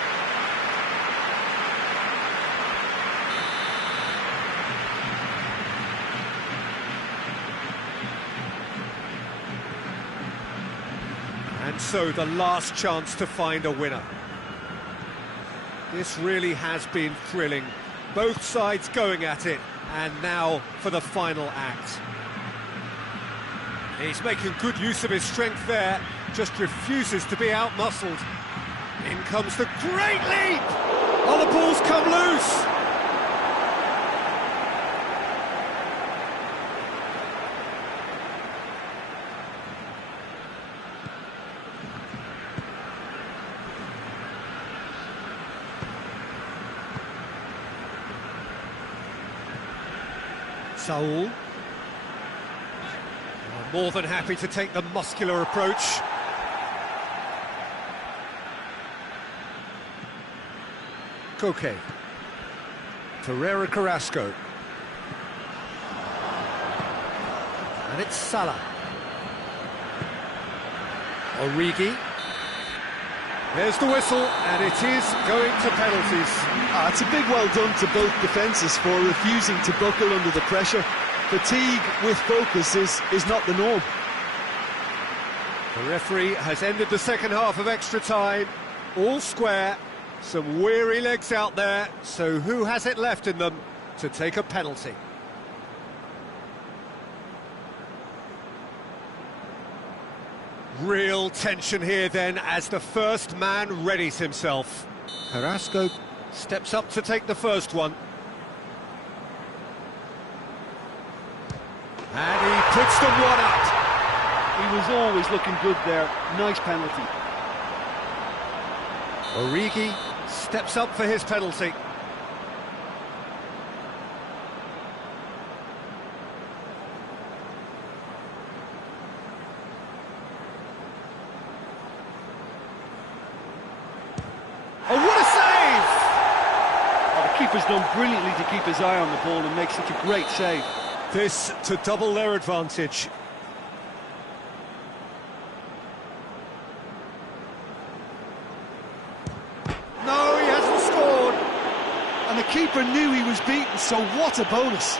And so the last chance to find a winner. This really has been thrilling. Both sides going at it, and now for the final act. He's making good use of his strength there, just refuses to be out-muscled. In comes the great leap! Oh, the ball's come loose! Saul. More than happy to take the muscular approach. Koke. Ferreira Carrasco. And it's Salah. Origi. There's the whistle, and it is going to penalties. It's a big well done to both defences for refusing to buckle under the pressure. Fatigue with focus is not the norm. The referee has ended the second half of extra time. All square, some weary legs out there, so who has it left in them to take a penalty? Real tension here then as the first man readies himself. Carrasco steps up to take the first one. And he puts them one up. He was always looking good there. Nice penalty. Origi steps up for his penalty. Oh, what a save! Oh, the keeper's done brilliantly to keep his eye on the ball and make such a great save. This to double their advantage. No, he hasn't scored. And the keeper knew he was beaten, so what a bonus.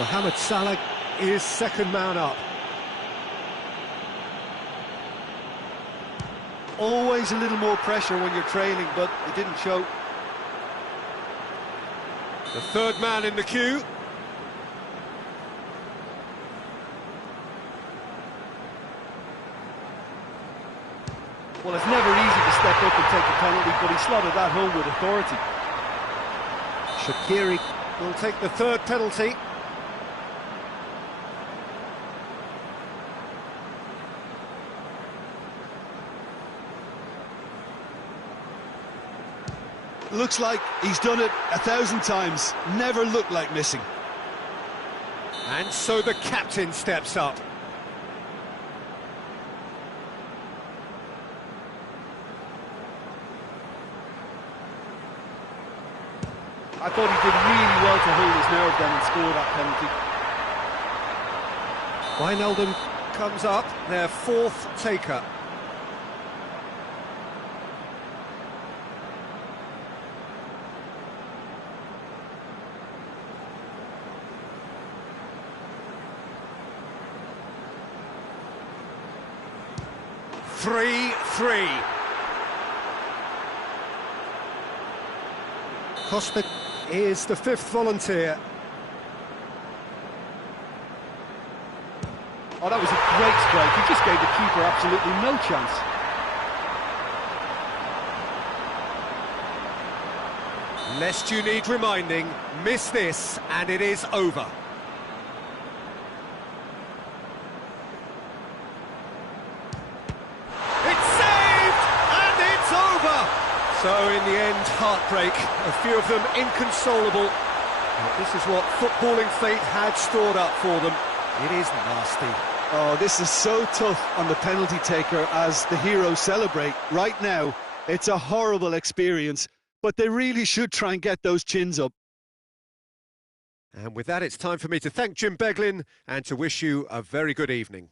Mohamed Salah is second man up. Always a little more pressure when you're trailing, but it didn't show. The third man in the queue. Well, it's never easy to step up and take a penalty, but he slotted that home with authority. Shaqiri will take the third penalty. Looks like he's done it 1,000 times. Never looked like missing. And so the captain steps up. I thought he did really well to hold his nerve then and score that penalty. Wijnaldum comes up, their fourth taker. Three. Costa is the fifth volunteer. Oh, that was a great strike. He just gave the keeper absolutely no chance. Lest you need reminding, miss this and it is over. So in the end, heartbreak, a few of them inconsolable. But this is what footballing fate had stored up for them. It is nasty. Oh, this is so tough on the penalty taker as the heroes celebrate. Right now, it's a horrible experience, but they really should try and get those chins up. And with that, it's time for me to thank Jim Beglin and to wish you a very good evening.